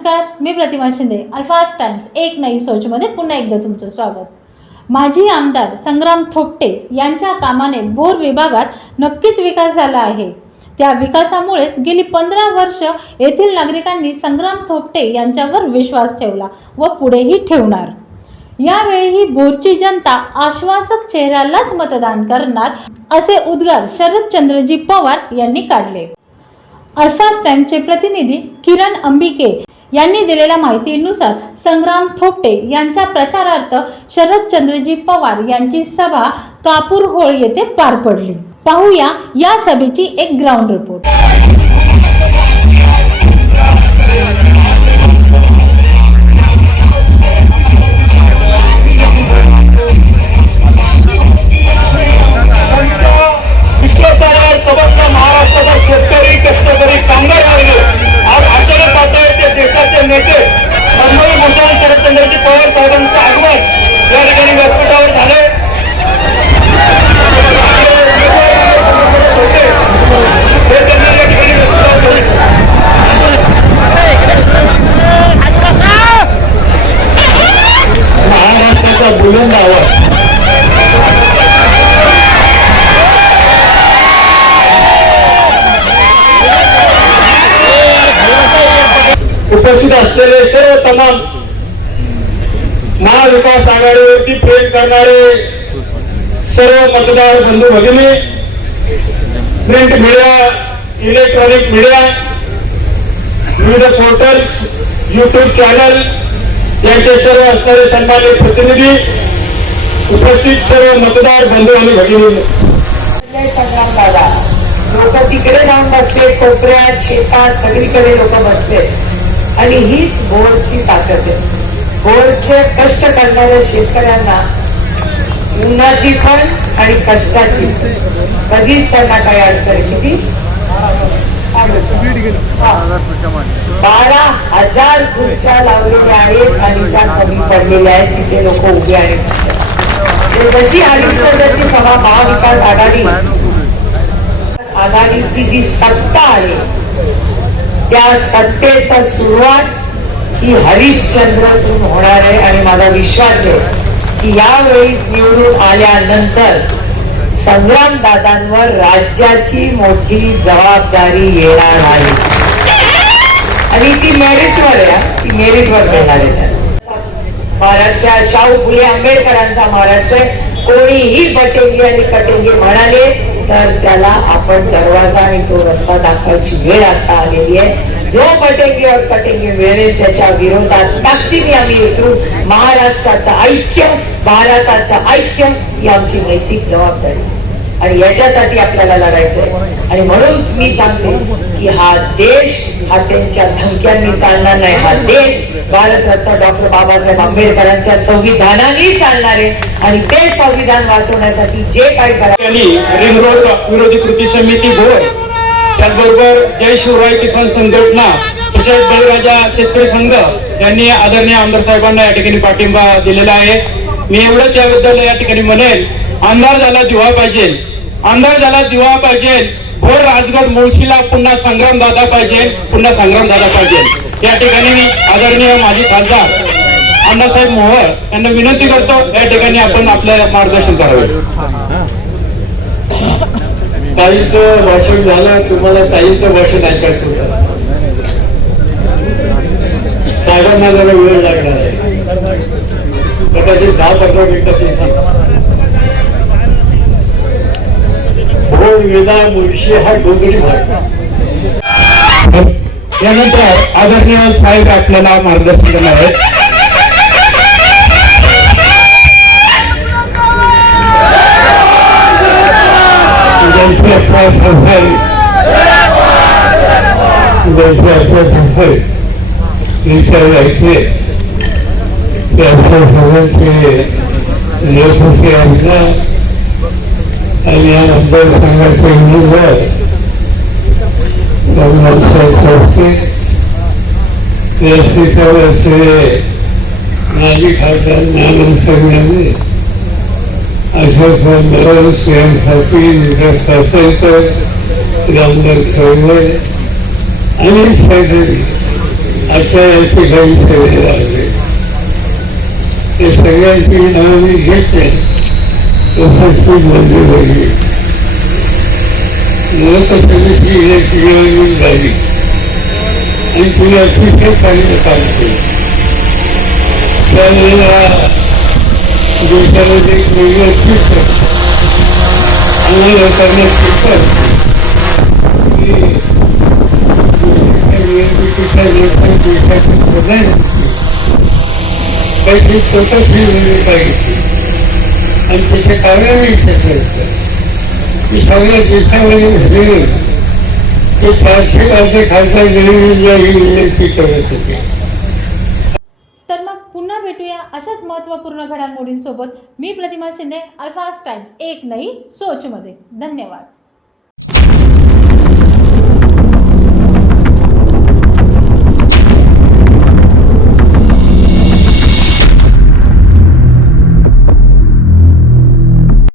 नमस्कार मी प्रतिमा शिंदे अल्फास टाइम्स एक नई सोचमध्ये पुन्हा एकदा तुमचं स्वागत. माजी आमदार संग्राम थोपटे यांच्या कामाने बोर विभागात नक्कीच विकास झाला आहे. त्या विकासामुळेच गेली पंधरा वर्ष येथील नागरिकांनी संग्राम थोपटे यांच्यावर विश्वास ठेवला व पुढेही ठेवणार. यावेळीही बोरची जनता आश्वासक चेहऱ्यालाच मतदान करणार असे उद्गार शरदचंद्रजी पवार यांनी काढले. अल्फास टाइमचे प्रतिनिधी किरण अंबिके यांनी दिलेल्या माहितीनुसार संग्राम थोपटे यांच्या प्रचारार्थ शरदचंद्रजी पवार यांची सभा कापूर होळ येथे पार पडली. पाहूया या सभेची एक ग्राउंड रिपोर्ट उपस्थित असलेले सर्व तमाम महाविकास आघाडीवरती प्रेम करणारे सर्व मतदार बंधू भगिनी प्रिंट मीडिया इलेक्ट्रॉनिक मीडिया विविध पोर्टल्स युट्यूब चॅनल यांचे सर्व असणारे सन्मान्य प्रतिनिधी उपस्थित सर्व मतदार बंधू आणि भगिनी. संग्राम दादा लोक तिकडे जाऊन बसले कोपऱ्यात शेतात सगळीकडे लोक बसले. आणि हीच बोरची ताकद आहे. बोरचे कष्ट करणाऱ्या शेतकऱ्यांना उन्हाची पण आणि कष्टाची कधीच त्यांना काही अडचण किती? बारा हजार खुर्च्या लावलेल्या आहेत आणि त्या कमी पडलेल्या आहेत. तिथे लोक उभे आहेत. जशी हरिश्चंद्रची सभा महाविकास आघाडी? आघाडीची जी सत्ता आहे त्या सत्तेचा सुरुवात ही हरिश्चंद्रतून होणार आहे आणि माझा विश्वास आहे की यावेळी निवडून आल्यानंतर संग्राम दादांवर राज्याची मोठी जबाबदारी येणार आहे आणि ती मेरिटवर आहे ती मेरिटवर देणार आहे त्यांना. महाराजच्या शाहू फुले आंबेडकरांचा महाराष्ट्र आहे. कोणीही बटेंगे आणि कटेंगे म्हणाले तर त्याला आपण दरवाजा आणि तो रस्ता दाखवायची वेळ आता आलेली आहे. जो बटेंगे और कटेंगे मिळेल त्याच्या विरोधात ताकदीने आम्ही उतरू महाराष्ट्राचं ऐक्य भारताचं ऐक्य ही आमची नैतिक जबाबदारी. आणि याच्यासाठी आपल्याला लढायचंय. आणि म्हणून मी सांगते की हा देश हा त्यांच्या धमक्यांनी चालणार नाही. हा देश भारतरत्न डॉक्टर बाबासाहेब आंबेडकरांच्या संविधानाने चालणार आहे. आणि ते संविधान वाचवण्यासाठी जे काही करा रिंग रोड विरोधी कृती समिती भोर त्याचबरोबर जय शिवराय किसान संघटना तसेच बळीराजा शेतकरी संघ यांनी आदरणीय आमदार साहेबांना या ठिकाणी पाठिंबा दिलेला आहे. मी एवढंच याबद्दल या ठिकाणी म्हणेल आमदार झाला दिवा पाहिजे. अंधार झाला दिवा पाहिजे. भोर राजगड मुळशीला पुन्हा संग्राम दादा पाहिजे पुन्हा संग्राम दादा पाहिजे. या ठिकाणी मी आदरणीय माजी खासदार अण्णासाहेब मोहर यांना विनंती करतो या ठिकाणी आपण आपलं मार्गदर्शन करावे. ताईचं भाषण झालं तुम्हाला ताईच भाषण ऐकायचं होतं. साहेबांना जरा वेळ लागणार आहे. कदाचित दहा पंधरा मिनिटाची भोर वेदा मुळशी हा डोंगरी भाग. यानंतर आदरणीय साहेब आपल्याला मार्गदर्शन करणार आहेत जैसे असा सफाई जैसे असा सफाई निसर्गाचे ते आपल्या सगळ्यांचे लेखकी आमदार आणि या मतदारसंघाचे उमेदवार संघाचे चौथे. व्यासपीठावर असलेले माजी खासदार नानंद संघाने अशोक बंधू स्वयं फासी विकास असेलकर रामदास खळवळ आणि सैदरी अशा या ठिकाणी सगळे लागले ते सगळ्यांची नावं मी घेतले. उपस्थित बोलले पाहिजे लोकसभेची इलेक्शन निवडणूक झाली आणि ती अतिशय चांगलं काम केलं त्यावेळेला देशामध्ये एक वेगळं चित्र आणि लोकांना शिकवत की निवडणुकीच्या लोकांनी देशाची प्रधानमंत्री काहीतरी स्वतःची भूमिका घेतली आणि त्याच्या कार्याने शिकवायचं की सगळ्या देशामध्ये फिरून. ते चारशे पाचशे खासदार निवडून ही विनंती करत होते. तर मग पुन्हा भेटूया अशाच महत्त्वपूर्ण घडामोडींसोबत. मी प्रतिमा शिंदे अल्फास टाइम्स एक नाही सोचमध्ये. धन्यवाद.